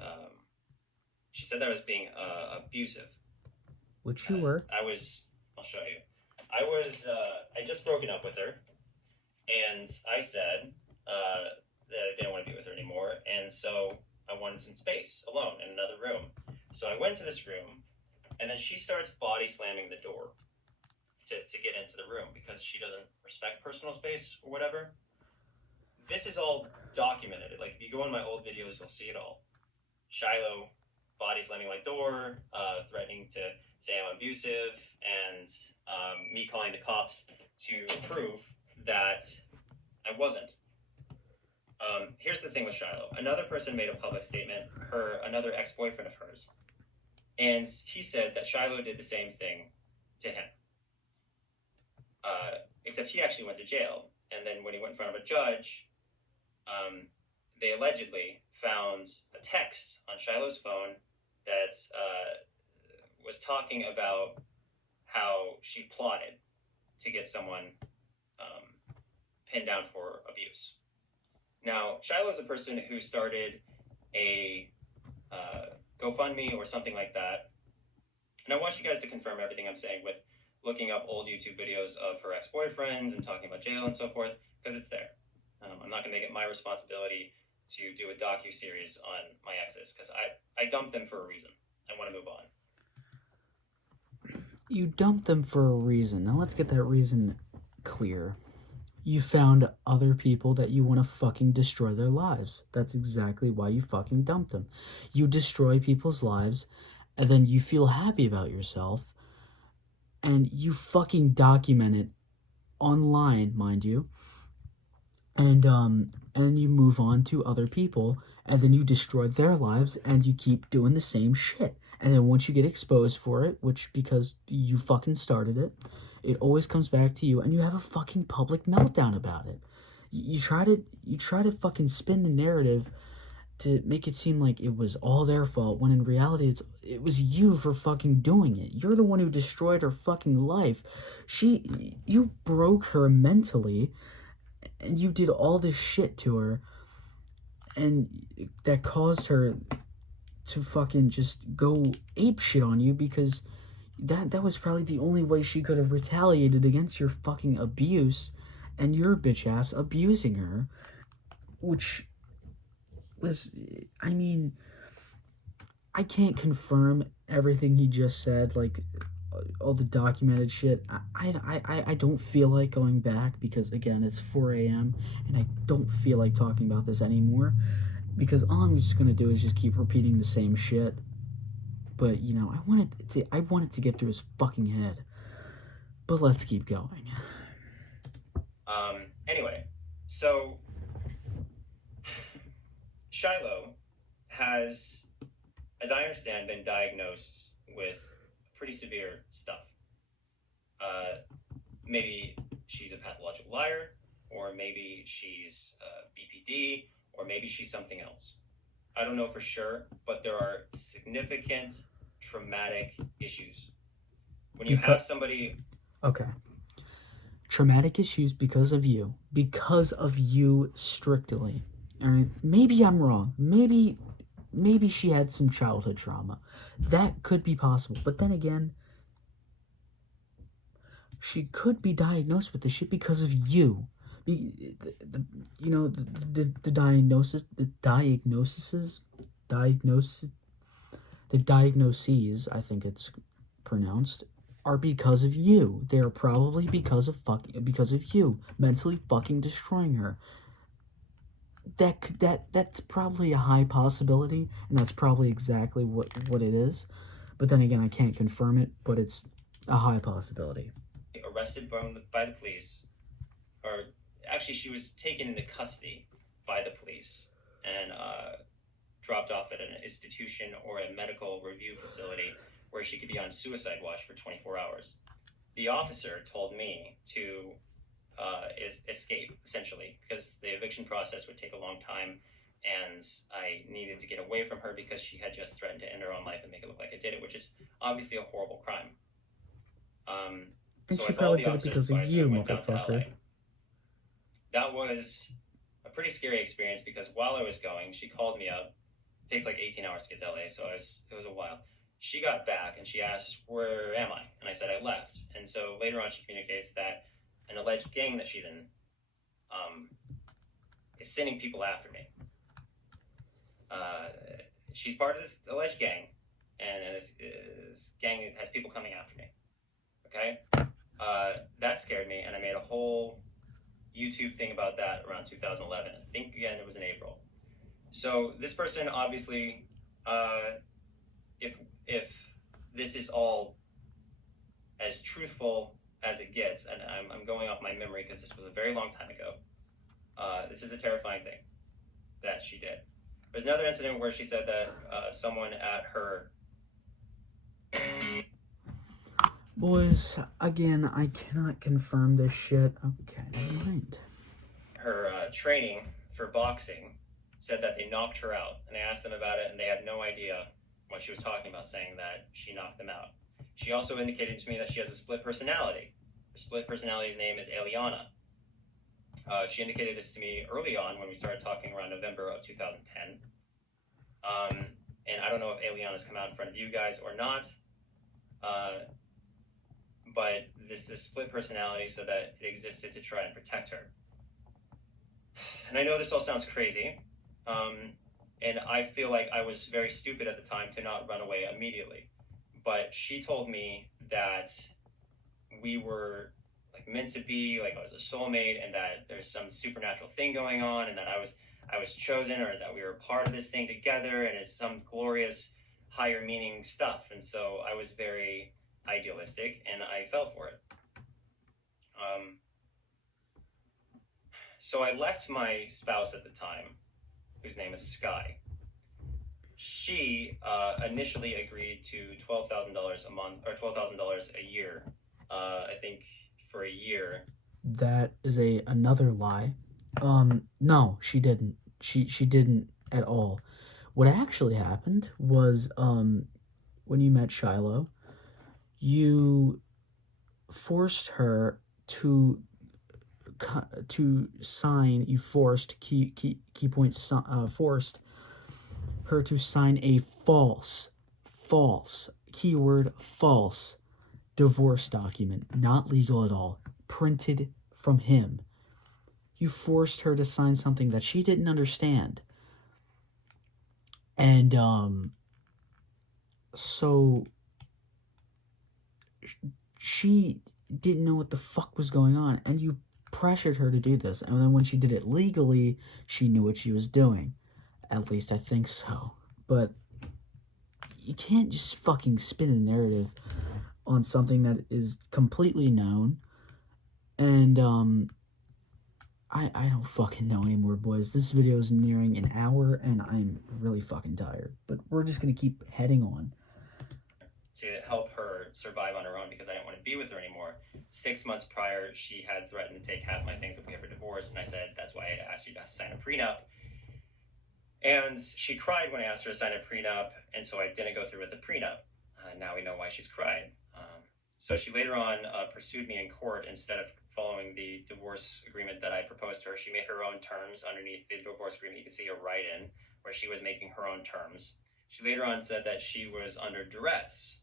being abusive. Which you were. I'll show you. I just broken up with her, and I said that I didn't want to be with her anymore, and so I wanted some space alone in another room. So I went to this room, and then she starts body slamming the door to get into the room because she doesn't respect personal space or whatever. This is all documented. Like, if you go in my old videos, you'll see it all. Shiloh body slamming my door, threatening to say I'm abusive, and me calling the cops to prove that I wasn't. Here's the thing with Shiloh. Another person made a public statement, another ex-boyfriend of hers, and he said that Shiloh did the same thing to him. Except he actually went to jail, and then when he went in front of a judge, they allegedly found a text on Shiloh's phone that was talking about how she plotted to get someone pinned down for abuse. Now, Shiloh's a person who started a GoFundMe or something like that, and I want you guys to confirm everything I'm saying with looking up old YouTube videos of her ex-boyfriends and talking about jail and so forth, because it's there. I'm not going to make it my responsibility to do a docu-series on my exes, because I dumped them for a reason. I want to move on. You dumped them for a reason. Now let's get that reason clear. You found other people that you want to fucking destroy their lives. That's exactly why you fucking dumped them. You destroy people's lives, and then you feel happy about yourself, and you fucking document it online, mind you. And you move on to other people, and then you destroy their lives, and you keep doing the same shit. And then once you get exposed for it, which because you fucking started it, it always comes back to you, and you have a fucking public meltdown about it. You try to fucking spin the narrative to make it seem like it was all their fault, when in reality it was you for fucking doing it. You're the one who destroyed her fucking life. You broke her mentally, and you did all this shit to her, and that caused her to fucking just go ape shit on you, because that was probably the only way she could have retaliated against your fucking abuse, and your bitch ass abusing her, which was, I mean, I can't confirm everything he just said, like all the documented shit. I don't feel like going back because, again, it's 4 a.m. and I don't feel like talking about this anymore because all I'm just gonna do is just keep repeating the same shit. But you know, I wanted to get through his fucking head. But let's keep going. Anyway, so Shiloh has, as I understand, been diagnosed with pretty severe stuff. Maybe she's a pathological liar, or maybe she's BPD, or maybe she's something else. I don't know for sure, but there are significant traumatic issues. When you have somebody... Okay. Traumatic issues because of you. Because of you strictly. Alright? Maybe I'm wrong. Maybe she had some childhood trauma. That could be possible. But then again, she could be diagnosed with this shit because of you. The diagnoses, I think it's pronounced, are because of you. They are probably because of you mentally fucking destroying her. That's probably a high possibility, and that's probably exactly what it is. But then again, I can't confirm it, but it's a high possibility. Arrested by the police, or actually she was taken into custody by the police and dropped off at an institution or a medical review facility where she could be on suicide watch for 24 hours. The officer told me to escape, essentially, because the eviction process would take a long time, and I needed to get away from her because she had just threatened to end her own life and make it look like I did it, which is obviously a horrible crime. And so she I followed probably the did it officer's because of advice you, and went down to LA. motherfucker. That was a pretty scary experience because while I was going, she called me up. It takes like 18 hours to get to LA, so it was a while. She got back and she asked, "Where am I?" And I said, "I left." And so later on, she communicates that an alleged gang that she's in is sending people after me. She's part of this alleged gang, and this gang has people coming after me. Okay? That scared me, and I made a whole YouTube thing about that around 2011. I think, again, it was in April. So this person, obviously, if this is all as truthful as it gets, and I'm going off my memory because this was a very long time ago, this is a terrifying thing that she did. There's another incident where she said that someone at her... Boys, again, I cannot confirm this shit. Okay, never mind. Her training for boxing said that they knocked her out, and I asked them about it, and they had no idea what she was talking about, saying that she knocked them out. She also indicated to me that she has a split personality. Her split personality's name is Eliana. She indicated this to me early on when we started talking around November of 2010. And I don't know if Eliana's come out in front of you guys or not. But this is split personality so that it existed to try and protect her. And I know this all sounds crazy. And I feel like I was very stupid at the time to not run away immediately. But she told me that we were like meant to be, like I was a soulmate, and that there's some supernatural thing going on, and that I was chosen, or that we were part of this thing together, and it's some glorious higher meaning stuff. And so I was very idealistic, and I fell for it. So I left my spouse at the time, whose name is Sky. She initially agreed to $12,000 a month, or $12,000 a year. I think for a year. That is another lie. No, she didn't. She didn't at all. What actually happened was when you met Shiloh, you forced her to sign. You forced key points. Forced her to sign a false keyword false divorce document, not legal at all, printed from him, You forced her to sign something that she didn't understand. And, so she didn't know what the fuck was going on, and you pressured her to do this. And then when she did it legally, she knew what she was doing. At least I think so. But you can't just fucking spin a narrative on something that is completely known. And, I don't fucking know anymore, boys. This video is nearing an hour, and I'm really fucking tired. But we're just gonna keep heading on. To help her survive on her own because I didn't want to be with her anymore. 6 months prior, she had threatened to take half my things if we ever divorced, and I said, that's why I asked you to sign a prenup. And she cried when I asked her to sign a prenup, and so I didn't go through with the prenup. Now we know why she's cried. So she later on pursued me in court instead of following the divorce agreement that I proposed to her. She made her own terms underneath the divorce agreement. You can see a write-in where she was making her own terms. She later on said that she was under duress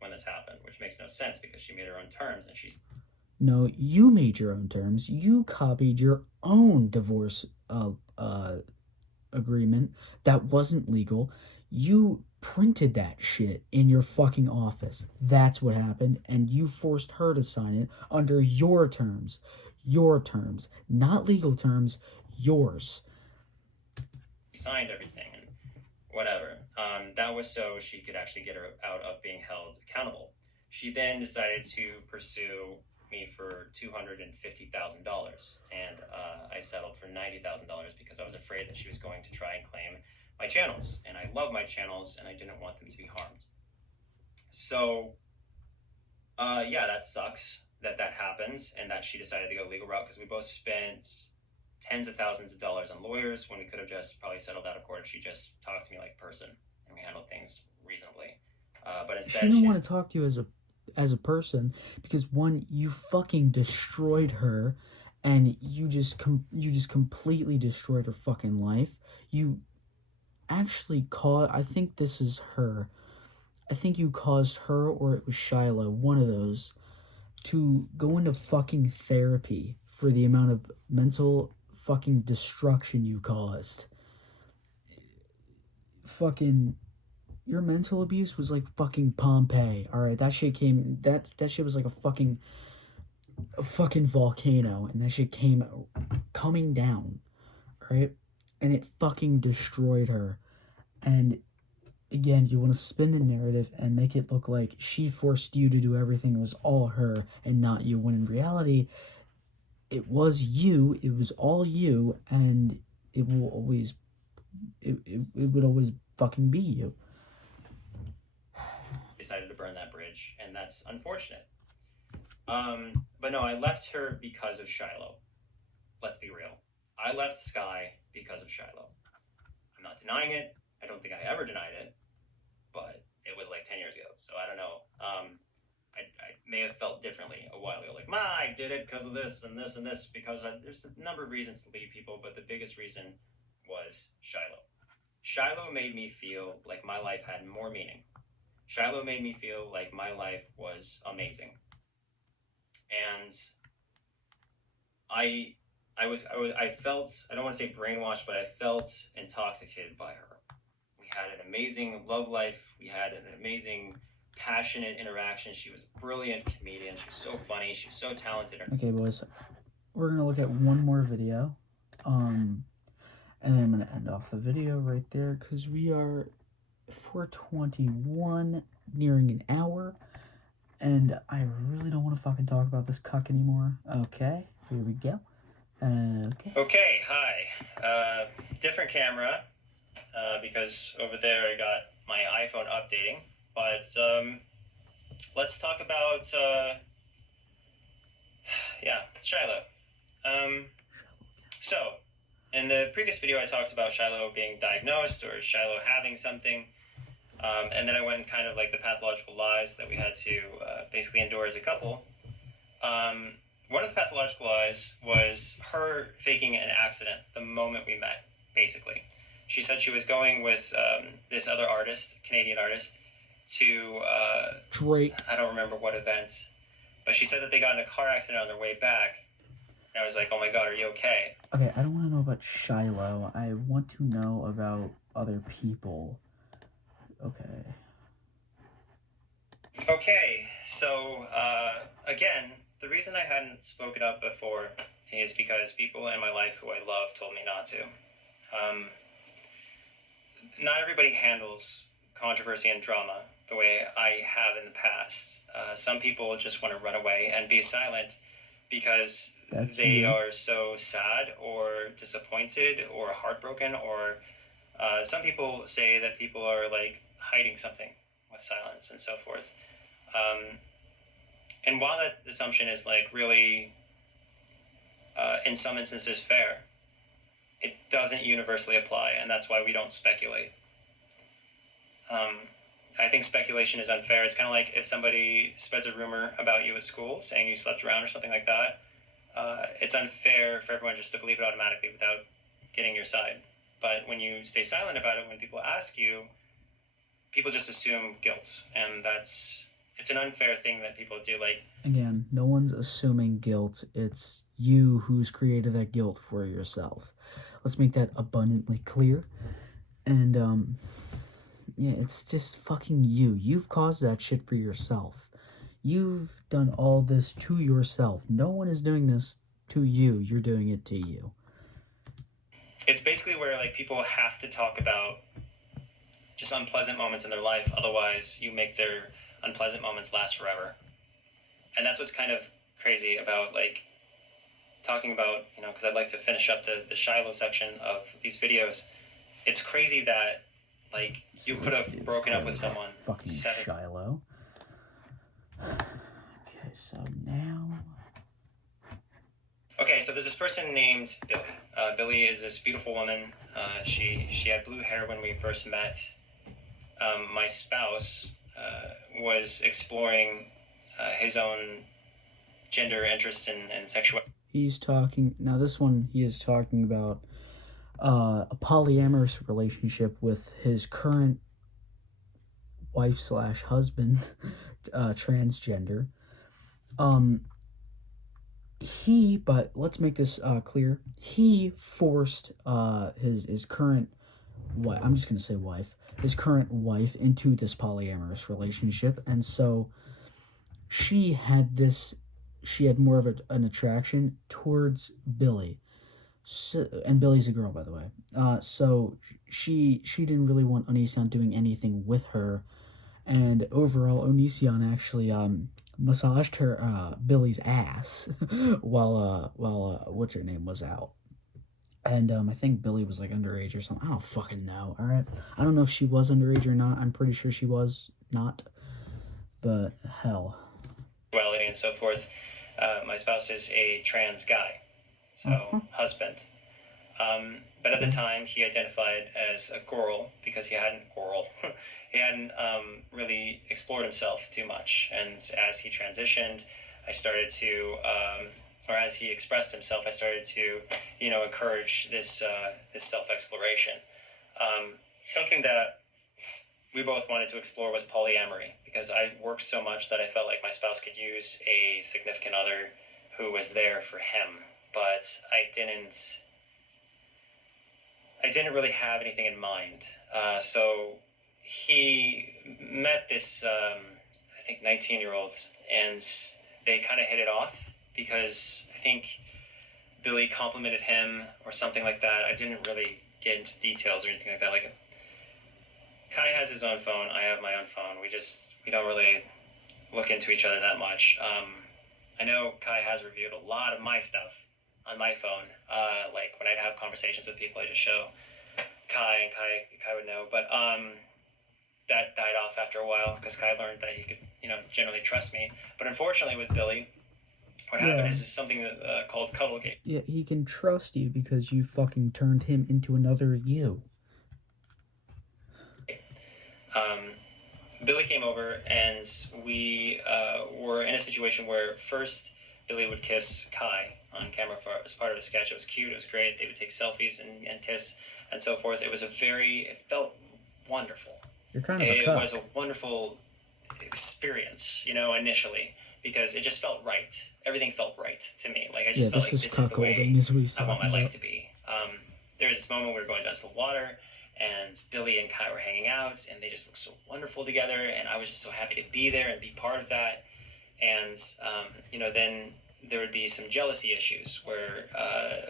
when this happened, which makes no sense because she made her own terms and she's... No, you made your own terms. You copied your own divorce agreement that wasn't legal. You printed that shit in your fucking office. That's what happened, and you forced her to sign it under your terms. Your terms. Not legal terms, yours. She signed everything and whatever. That was so she could actually get her out of being held accountable. She then decided to pursue me for $250,000, and I settled for $90,000 because I was afraid that she was going to try and claim my channels, and I love my channels, and I didn't want them to be harmed. So, yeah, that sucks that happens, and that she decided to go legal route, because we both spent tens of thousands of dollars on lawyers when we could have just probably settled out of court if she just talked to me like a person, and we handled things reasonably. But instead, she didn't want to talk to you as a person, because one, you fucking destroyed her, and you just completely destroyed her fucking life. You actually I think this is her. I think you caused her, or it was Shiloh, one of those, to go into fucking therapy for the amount of mental fucking destruction you caused. Fucking, your mental abuse was like fucking Pompeii. All right, that shit came. That shit was like a fucking volcano, and that shit came coming down. All right, and it fucking destroyed her. And again, you want to spin the narrative and make it look like she forced you to do everything. It was all her and not you, when in reality, it was you. It was all you, and it will always, it would always fucking be you. Decided to burn that bridge, and that's unfortunate. But no, I left her because of Shiloh. Let's be real. I left Sky because of Shiloh. I'm not denying it. I don't think I ever denied it, but it was like 10 years ago, so I don't know. I may have felt differently a while ago, like, I did it because of this and this and this, because there's a number of reasons to leave people, but the biggest reason was Shiloh. Shiloh made me feel like my life had more meaning. Shiloh made me feel like my life was amazing. And I felt, I don't want to say brainwashed, but I felt intoxicated by her. We had an amazing love life. We had an amazing, passionate interaction. She was a brilliant comedian. She was so funny. She was so talented. Okay, boys, we're gonna look at one more video, and then I'm gonna end off the video right there, because we are 4:21, nearing an hour, and I really don't want to fucking talk about this cuck anymore. Okay, here we go. Okay, hi. Different camera, because over there I got my iPhone updating. But let's talk about, Shiloh. So, in the previous video I talked about Shiloh being diagnosed, or Shiloh having something, and then I went kind of like the pathological lies that we had to basically endure as a couple. One of the pathological lies was her faking an accident the moment we met, basically. She said she was going with this other artist, Canadian artist, to Drake. I don't remember what event, but she said that they got in a car accident on their way back. Now was like, oh my god, are you okay? Okay, I don't want to know about Shiloh. I want to know about other people. Okay. Okay, so again, the reason I hadn't spoken up before is because people in my life who I love told me not to. Not everybody handles controversy and drama the way I have in the past. Some people just want to run away and be silent because they are so sad or disappointed or heartbroken, or some people say that people are like hiding something with silence and so forth. And while that assumption is like really, in some instances, fair, it doesn't universally apply, and that's why we don't speculate. I think speculation is unfair. It's kind of like if somebody spreads a rumor about you at school saying you slept around or something like that. It's unfair for everyone just to believe it automatically without getting your side. But when you stay silent about it, when people ask you, people just assume guilt, and it's an unfair thing that people do. Like, again, no one's assuming guilt. It's you who's created that guilt for yourself. Let's make that abundantly clear. And yeah, it's just fucking you. You've caused that shit for yourself. You've done all this to yourself. No one is doing this to you. You're doing it to you. it's basically where like people have to talk about just unpleasant moments in their life, otherwise you make their unpleasant moments last forever. And that's what's kind of crazy about like talking about, because I'd like to finish up the Shiloh section of these videos. It's crazy that like you could have broken up with someone. Fucking Shiloh. Okay, so now. Okay, so there's this person named Billy. Billy is this beautiful woman. She had blue hair when we first met. My spouse was exploring his own gender interests and sexuality. He's talking now. This one he is talking about a polyamorous relationship with his current wife / husband, transgender. But let's make this clear. He forced his current wife. I'm just gonna say wife. His current wife into this polyamorous relationship, and so she had more of an attraction towards Billy. So, and Billy's a girl, by the way. So she didn't really want Onision doing anything with her, and overall, Onision actually massaged her Billy's ass while what's her name was out. And I think Billy was like underage or something. I don't fucking know. All right, I don't know if she was underage or not. I'm pretty sure she was not. But hell. And so forth. My spouse is a trans guy, so husband. But at the time, he identified as a girl because he hadn't really explored himself too much. And as he transitioned, I started to, or as he expressed himself, I started to, encourage this self-exploration. Something that we both wanted to explore was polyamory, because I worked so much that I felt like my spouse could use a significant other who was there for him, but I didn't really have anything in mind. So he met this, I think, 19-year-old, and they kind of hit it off because I think Billy complimented him or something like that. I didn't really get into details or anything like that. Like, Kai has his own phone. I have my own phone. We don't really look into each other that much. I know Kai has reviewed a lot of my stuff on my phone. Like when I'd have conversations with people, I just show Kai, and Kai would know. But that died off after a while because Kai learned that he could, generally trust me. But unfortunately, with Billy, what happened is something that, called Cuddlegate. Yeah, he can trust you because you fucking turned him into another you. Billy came over, and we were in a situation where first Billy would kiss Kai on camera as part of a sketch. It was cute. It was great. They would take selfies and kiss and so forth. It felt wonderful. You're kind of a It cuck. was a wonderful experience, initially, because it just felt right. Everything felt right to me. Like I Yeah, just felt this like is this is the way cuckolding, is what he's I want my talking life about. to be. There was this moment we were going down to the water, and Billy and Kai were hanging out, and they just looked so wonderful together, and I was just so happy to be there and be part of that. And then there would be some jealousy issues where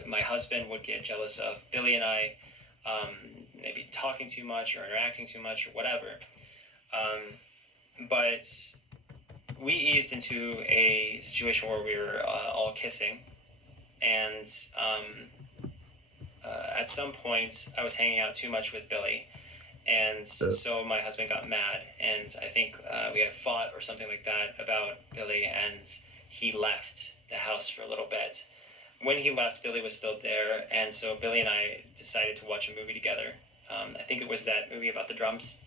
my husband would get jealous of Billy and I, maybe talking too much or interacting too much or whatever. But we eased into a situation where we were all kissing, and at some point I was hanging out too much with Billy, and so my husband got mad, and I think we had fought or something like that about Billy, and he left the house for a little bit. When he left, Billy was still there, and so Billy and I decided to watch a movie together. I think it was that movie about the drums.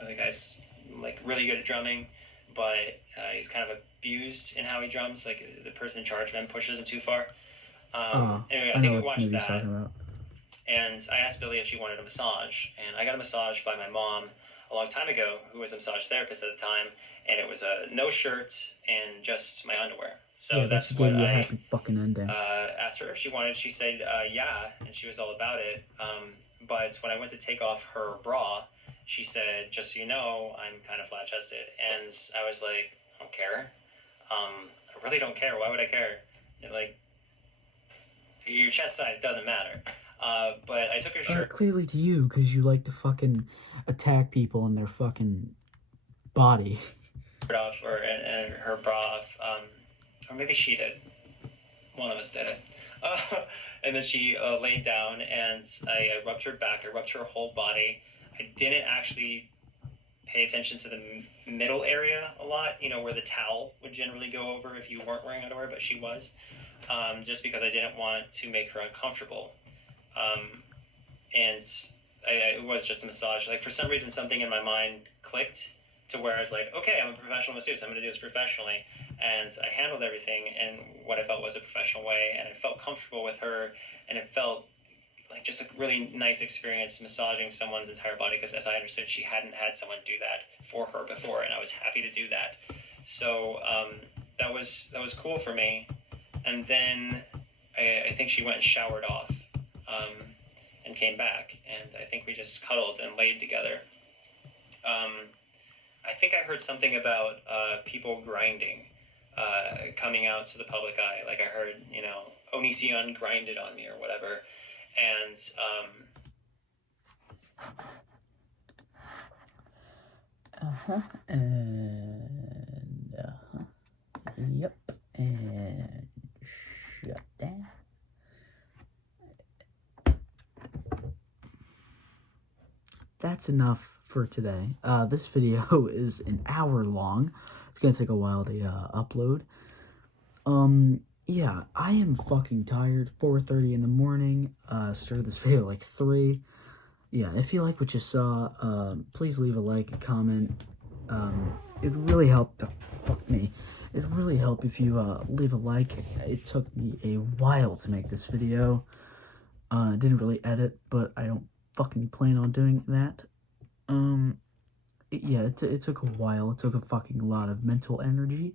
The guy's like really good at drumming, but he's kind of abused in how he drums. Like the person in charge of him pushes him too far. Anyway, I I think know we what watched movie he's that. talking about. And I asked Billy if she wanted a massage, and I got a massage by my mom a long time ago, who was a massage therapist at the time, and it was a no shirt and just my underwear. So Yeah, that's that's what gave you a I happy fucking ending. asked her if she wanted. She said yeah, and she was all about it. But when I went to take off her bra, she said, "Just so you know, I'm kind of flat chested," and I was like, "I don't care. I really don't care. Why would I care? Like, your chest size doesn't matter." But I took her shirt Clearly to you, because you like to fucking attack people in their fucking body. off, and her bra off, or maybe she did. One of us did it. And then she laid down, and I rubbed her back. I rubbed her whole body. I didn't actually pay attention to the middle area a lot, where the towel would generally go over if you weren't wearing underwear, but she was, just because I didn't want to make her uncomfortable. And it was just a massage. Like, for some reason, something in my mind clicked to where I was like, okay, I'm a professional masseuse. I'm going to do this professionally. And I handled everything in what I felt was a professional way, and I felt comfortable with her, and it felt like just a really nice experience massaging someone's entire body, because as I understood, she hadn't had someone do that for her before, and I was happy to do that. So that was cool for me. And then I think she went and showered off, and came back, and I think we just cuddled and laid together. I think I heard something about people grinding coming out to the public eye. Like I heard, Onision grinded on me or whatever. And Yep, and shut down. That's enough for today. This video is an hour long. It's gonna take a while to upload. Yeah, I am fucking tired. 4:30 in the morning. Started this video like 3. Yeah, if you like what you saw, please leave a like, a comment. It really helped. Fuck me. It really helped if you leave a like. It took me a while to make this video. Didn't really edit, but I don't fucking plan on doing that. It took a while. It took a fucking lot of mental energy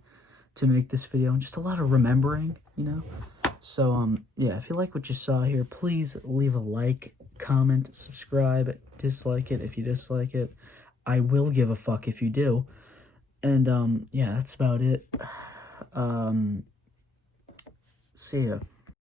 to make this video, and just a lot of remembering, So, yeah, if you like what you saw here, please leave a like, comment, subscribe, dislike it if you dislike it. I will give a fuck if you do. And, yeah, that's about it. See ya.